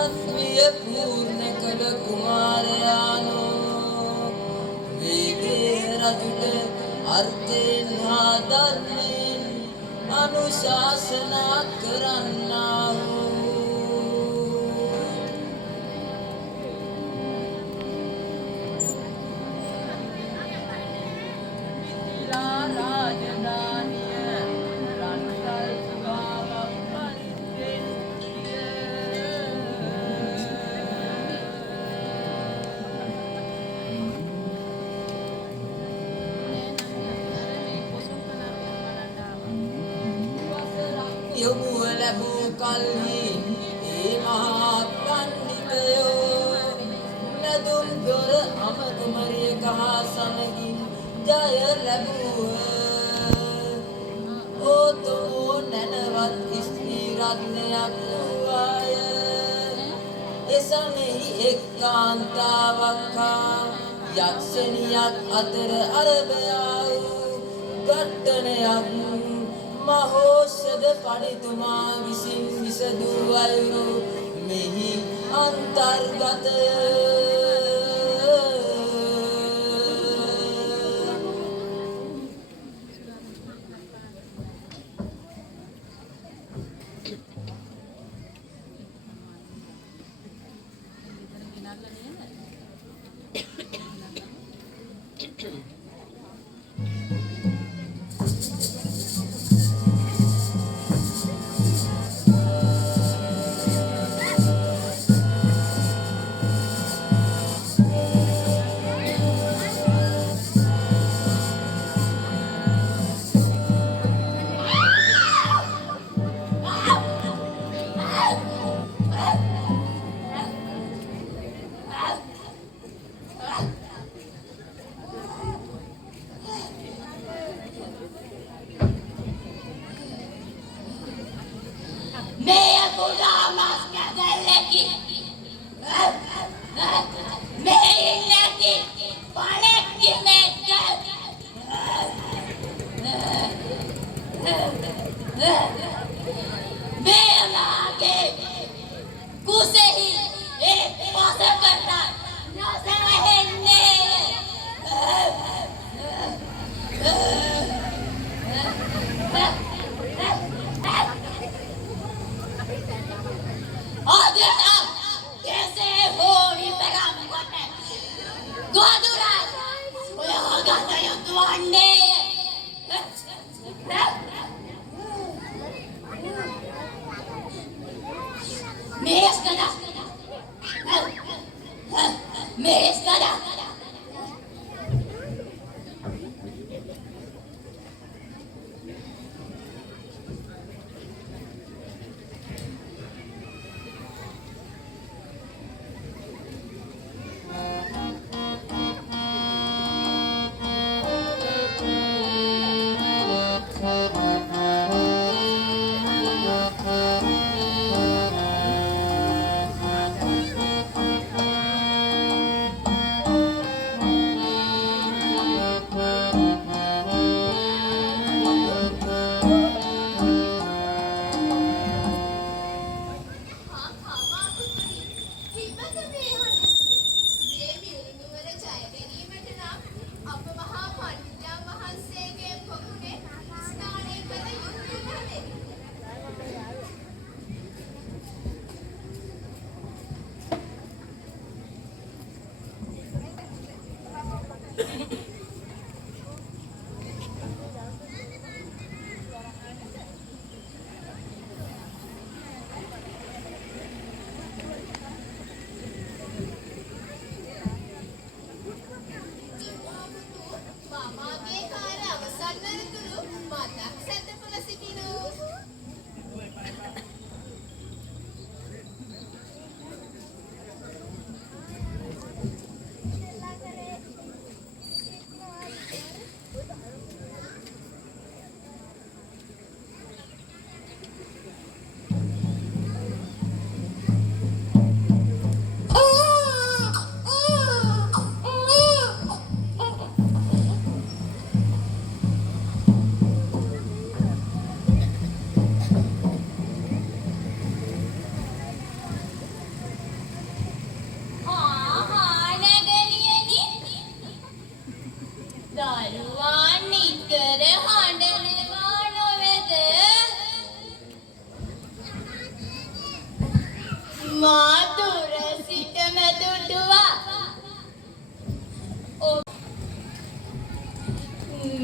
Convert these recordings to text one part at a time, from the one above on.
පෘථ්විය පූර්ණ කළ කුමාරයානෝ වේගේ රජුට අර්ථයෙන් හා ධර්මයෙන් අනුශාසනා කරන්නා යොමුව ලැබූ කල්හි ඒ මහා පණ්ඩිතයෝ නැදුම් දොර අමතුමරිය කහ සමගින් ජය ලැබූහ. ඕතෝ නැනවත් ස්ත්‍රී රත්නයක් වූවාය. එසමෙහි එක් කාන්තාවක් හා යක්ෂණියක් අතර අරබයා වූ ඝට්ටනයක් මහෝෂධ පඬිතුමා විසින් විසඳූ අයුරු මෙහි අන්තර්ගතය.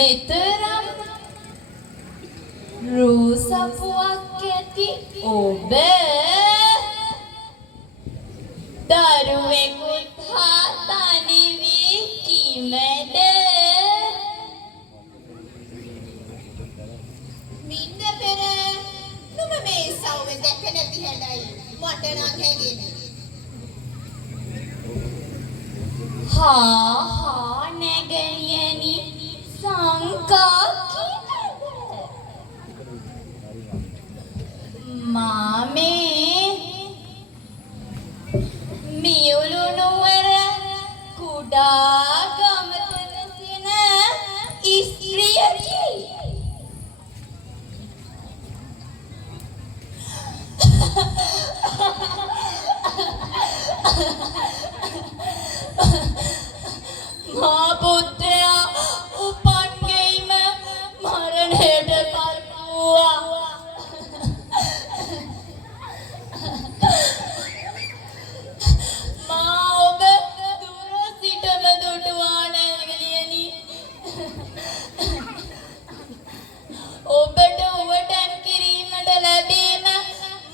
මෙතරම් රූසපුවක් ඇති ඔබ දරුවෙකුත් හා තනි වී කිමද මින්ද පෙර නුඹ මේ සෞම්‍ය දැක නැති හැඩයි මට නම් හැඟෙන්නේ. හා නැගණියනි සංකා කිනද මාමේ මියුළු නුවර කුඩා ගමතන සින ස්ත්‍රියකි. මා පුත්‍රයා උපන්ගෙයිම මරණයට පත් වූවා. මා ඔබ දුර සිටම දුටුවා නැගණියනි. ඔබට උවටන් කිරීමට ලැබීම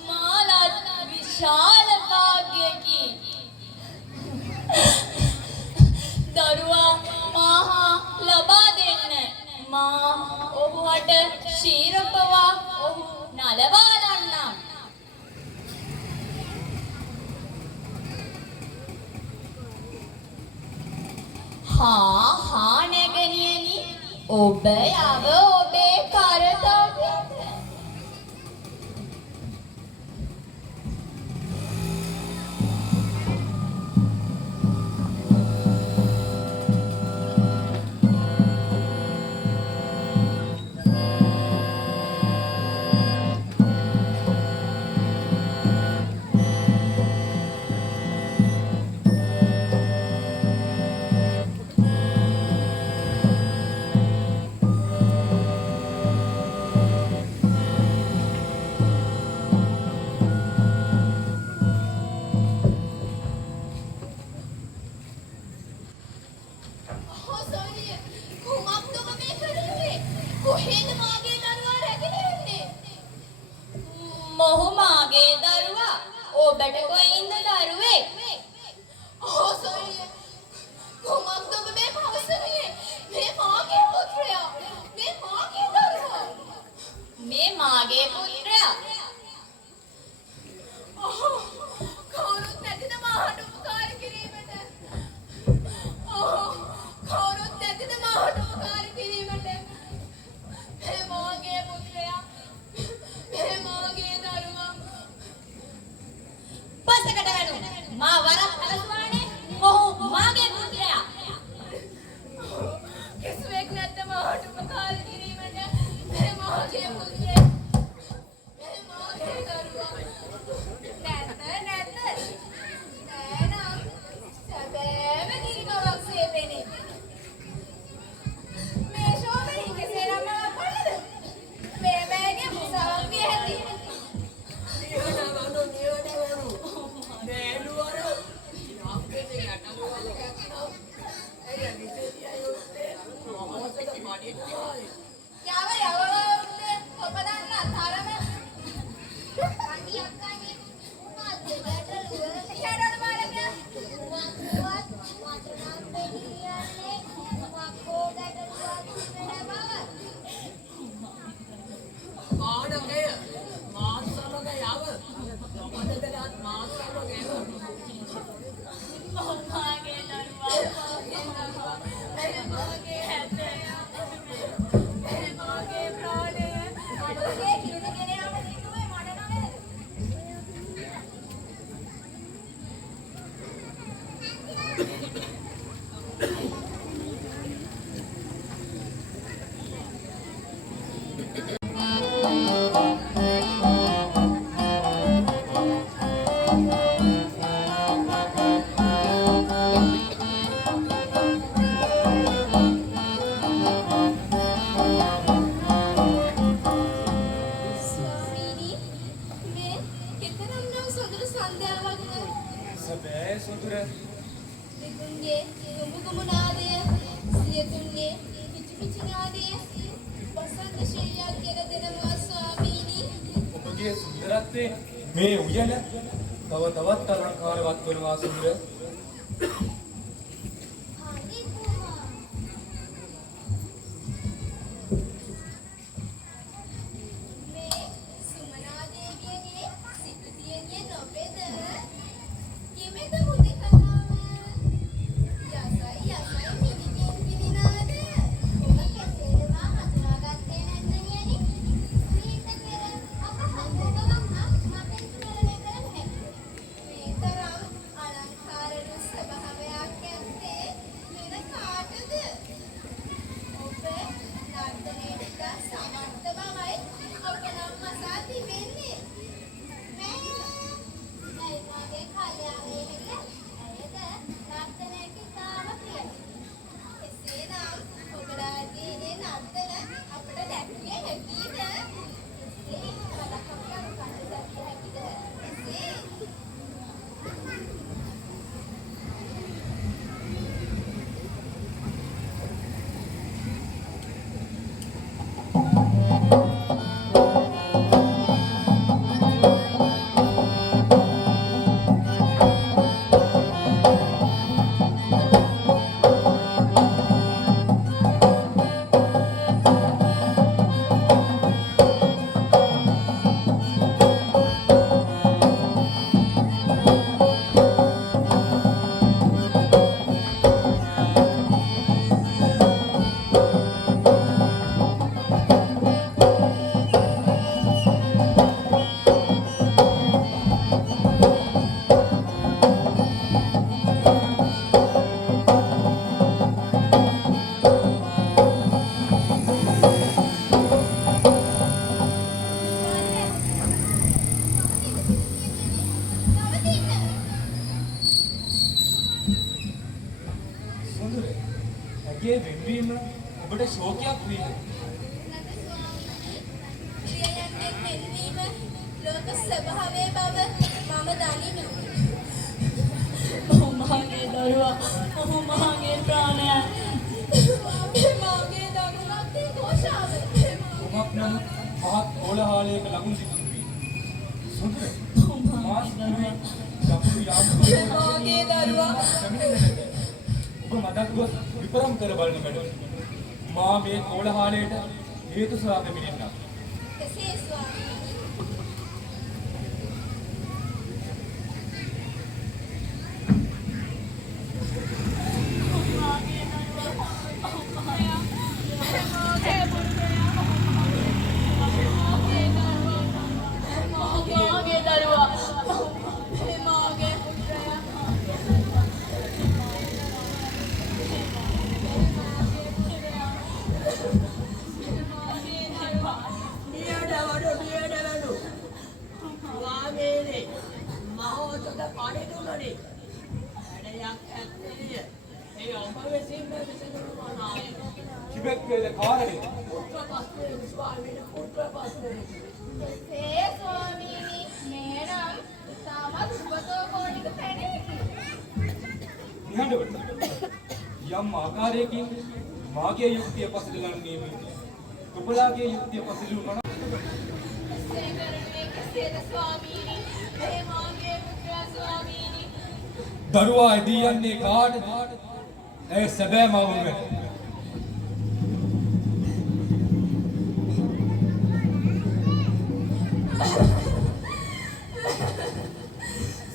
මාලත් විශාල භාග්‍යකි. දරුවා මාහා ලබා දෙන්න. මා ඔහුට ශීරපවා ඔහු නලවා ගන්නම්. හා නැගණියනි ඔබ යව ඔබේ කරතව්‍යයට. ඔහො සොයිය කුමක්ද ඔබ මේ කරන්නේ? කොහෙද මාගේ දරුවා රැගෙන යන්නේ? මොහු මාගේ දරුවා. ඔබට කොයින්ද දරුවෙක්? ඔහො සොයිය කුමක්ද ඔබ මේ පවසන්නේ? මේ මාගේ පුත්‍රයා. මේ මාගේ දරුවා. මේ මාගේ පුත්‍රයා. ඔහො කවුරුත් නැතිද මාට උපකාර කිරීමට? ඔහො කවුරුත් නැතිද මාට උපකාර කිරීමට? මේ මාගේ පුත්‍රයා. මේ මාගේ දරුවා. පසකට වැනු. මා වරක් හලසුවානේ. මොහු මාගේ පුත්‍රයා. කිසිවෙක් නැද්ද මාට උපකාර කිරීමට? මේ මාගේ පුත්‍රයා. මේ මාගේ දරුවා. නැද්ද? නෑනම් සැබෑම ගිරිමවක් සේ පෙනේ. මේ ශෝභනී කෙසේනම් මවක් වන්නද? මේ මෑණිය මුසාවක් විය හැකියි. යව උත්තේ ඔබ දන්න තරම අන්ටි අක්කාගේ උමාත් ගැටලුව ෂඩෝන මාලකයා උමාත් මාත්‍රාම් දෙවියන්නේ මක්කෝ ගැටලුවක් වෙන බව ආඩගේ මාත් සමග යව මොකදදගත් මාත් සමග යව මාගේ දරුවා. මේ මාගේ හැතේ මේ මාගේ ප්‍රාණය මඩගේ කිරුණගෙන යම සිටුවේ මඩ නේද? සියතුන්ගේ කුඹු කුඹු නාදය සියතුන්ගේ කිචු විචිනාදී වසන්ත ශ්‍රීයක් කියලා දෙනවා ස්වාමීනි. ඔබගේ සුන්දරත්වයේ මේ උයන තව තවත් අලංකාරවත් වෙනවා සුන්දර. මේ සුමනා දේවියගේ සිටුදියගේ නොපෙද කිමෙද මුදිකලාම යසයි මිනිගෙන් පිළිනාද ඔබ කෙසේද මා හඳුනාගත්තේ නැද්ද නියනි මේක පෙර අප හඳුනගමක් මපෙන් ස්මරණය කර නොහැකිය මේ තරම් අලංකාරන ස්වභාවයක් ඇත්තේ වෙන කාටද ඔබ නර්තනයට සමර්ථ බවයි ඔබ නම් මසා තිබෙන්නේ ඇයි මගේ කල්යාණයේ ඇයද නර්තනයට ඉතාම ප්‍රියයි. එසේනම් ඔබලාගේ ඒ නර්තන අපට දැක්විය හැකිද? එසේ මලක් අපට දැක්විය හැකිද? එසේ සුන්දර. ඇගේ වෙන්වීම ඔබට ශෝකයක් වීද? නද ස්වාමීනි ප්‍රියයන්ගෙන් වෙන්වීම ලෝක ස්වභාවයේ බව මම දනිමි. ඔහු මාගේ දරුවා. ඔහු මාගේ ප්‍රාණය. මාගේ දරුවාට ഘോഷාව. කුමක් නම් මහත් ඕලහාලයක ලකුණු සිදුවී වී. සුන්දර. ඔහු මාගේ දරුවා. දකුණු යාම මාගේ දරුවා. ඔබ මදක් ගොස් විපරම් කර බලන මැඩ. මා මේ කෝලහාලයට හේතු සොයා දෙමිනින්නම්. එසේ ස්වාමීනි. මාගේ දරුවා. මාගේ පුත්‍රයා. බියඩවඩු ස්වාමීනි මහෝසත පරිදුනනි වැඩයක් ඇත්තේ ඒ ඔබ විසින් විසඳුණු මනාය කිබෙක් වේද කාරණේ? පුත්‍ර පස්සේ ස්වාමීනි පුත්‍ර පස්සේ එසේ ස්වාමීනි මේනම් තාමත් සුබතෝ කෝණික පැනේකි. නිහඬව යම් ආකාරයකින් මාගේ යුක්තිය පසුදලන්නේ ඔබලාගේ යුක්තිය පසුදුන එසේ කරන්නේ කෙසේද ස්වාමීනි? මේ මාගේ පුත්‍රයා ස්වාමීනි. දරුවා ඇදී යන්නේ කාටද? ඇය සැබෑ මවුම වෙත.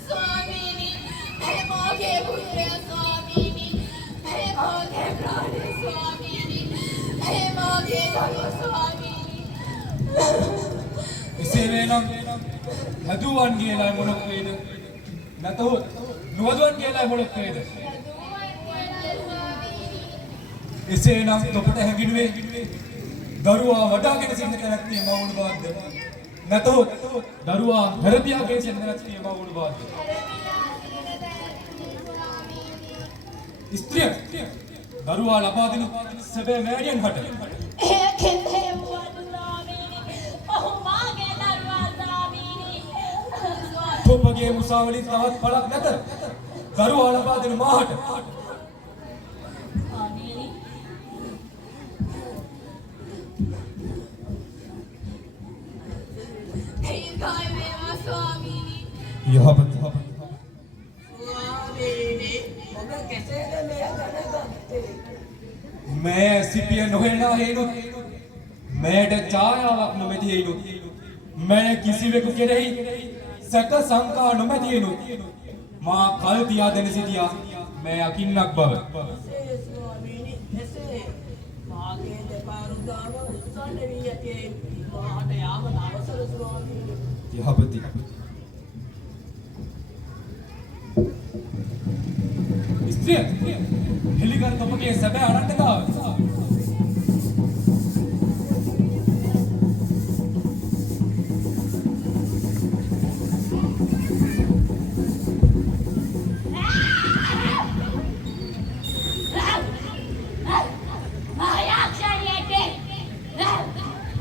ස්වාමීනි මේ මාගේ පුත්‍රයා ස්වාමීනි. මේ මාගේ ප්‍රාණය ස්වාමීනි. මේ මාගේ දරුවා ස්වාමීනි. එසේ වේනම් හැදුවන්ගේ ලයි මොනක් වේද? නැතහොත් නුවදුවන්ගේ ලයි මොනක් වේද? එසේනම් ඔබට හැඟිනුවේ දරුවා වඩාගෙන සිටින තැනැත්තිය මවුණු බවක්ද? නැතහොත් දරුවා හැරපියාගේ සිටින තැනැත්තිය මවුණු බවක්ද? ස්ත්‍රිය දරුවා ලබා දෙන සැබෑ මෑණියන් හට ඔහු මාගේ දරුවා ස්වාමීනි. ඔබගේ මුසාවලින් තවත් පළක් නැත. දරුවා ලබා දෙන මාහට ස්වාමීනි යහපත් ස්වාමීනි ඔබ කෙසේද මෙය දැනගත්තේ? मैं सिपिया නොහෙනා හේනොත් මෑට ඡායාවක් නොමැති හේනොත් मैं කිසිවෙකු කෙරෙහි සැක සංකා නොමැති හේනොත් මා කල් තියා දැන සිටියා मैं අකින්නක් බව එසේ ස්වාමීනි එසේ මාගේ දෙපා රුදාව උත්සන්න වී ඇතේ මාට යාමට අවසර ස්වාමීනි. යහපති ස්ත්‍රිය හෙලිකර තොපගේ සැබෑ අනන්‍යතාව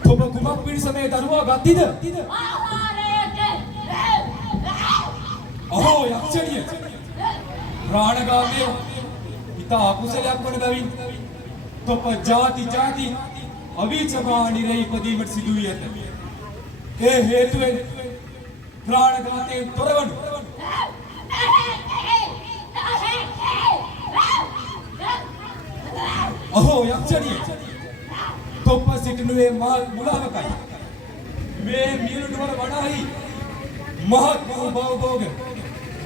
තොප කුමක් පිණිස මේ දරුවා ගත්තිද? අහෝ යක්ෂණිය ප්‍රාණඝාතය ඉතා අකුසලයක් වන බැවින් තොප ಜಾති අවීචමා නිරේ ඉපදීමට සිදු වී ඇත. ඒ හේතුවෙන් ප්‍රාණඝාතයෙන් තොරවනු අහෝ යක්ෂණිය තොප සිටිනුවේ මුලාවකයි. මේ මියුණු නුවර වනාහි මහත් වූ භවභෝග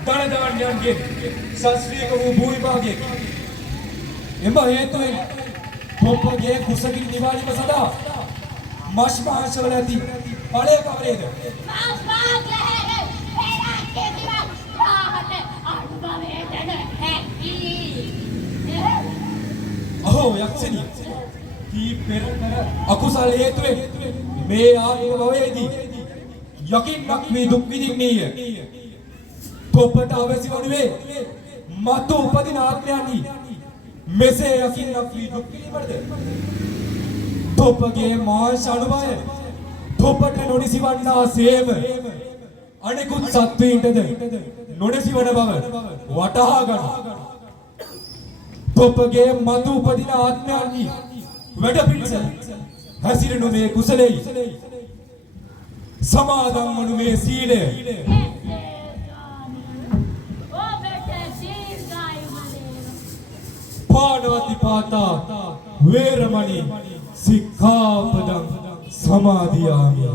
ධනධාන්‍යයන්ගේ ශාස්ත්‍රීය වූ භූමිභාගයකි. එම හේතුවෙන් තොපගේ කුසගිරි නිවාලීම සඳහා මස් මාංශවල ඇති ඵලය කවරේද? අහෝ යක්ෂණිය කී පෙර කර අකුසල හේතුවෙන් මේ ආත්ම භවයේදී යකින්නක් මේ දුක් විඳින්නේය. තොපට අවසි වනුවේ මතු උපදින ආත්මයන්හි මෙසේ යකින්නක් වී දුක් විඳීමටද තොපගේ මාංශ අනුභවය තොපට නොනිසි වන්නා සේම අනෙකුත් සත්වයින්ටද නොනිසි වන බව වටහා ගනු. තොපගේ මතු උපදින ආත්මයන්හි වැඩ පිළිස හැසිරෙනු මේ කුසලෙයි සමාදන් වනු මේ සීලය පාණාතිපාතා වේරමණී සික්ඛාපදං සමාදියාමි.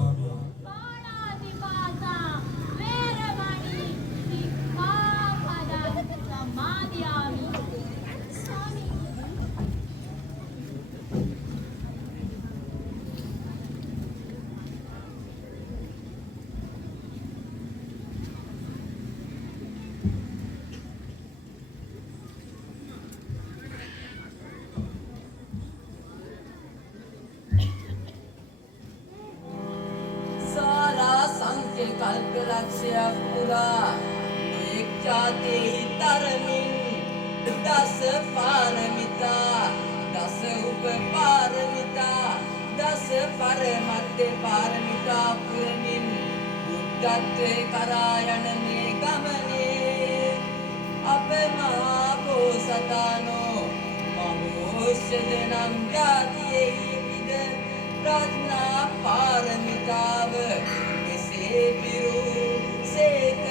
කල්පලක්ෂයක් පුරා නොයෙක් ජාතියෙහි තරමින් දස පාරමිතා දස උපපාරමිතා දස පරමත්ත පාරමිතා පුරමින් බුද්ධත්වයේ කරා යන මේ ගමනේ අප මහා බෝසතාණෝ මනුෂ්‍ය දෙනම් ජාතියෙහි විද ප්‍රඥා පාරමිතාව පිරු සේක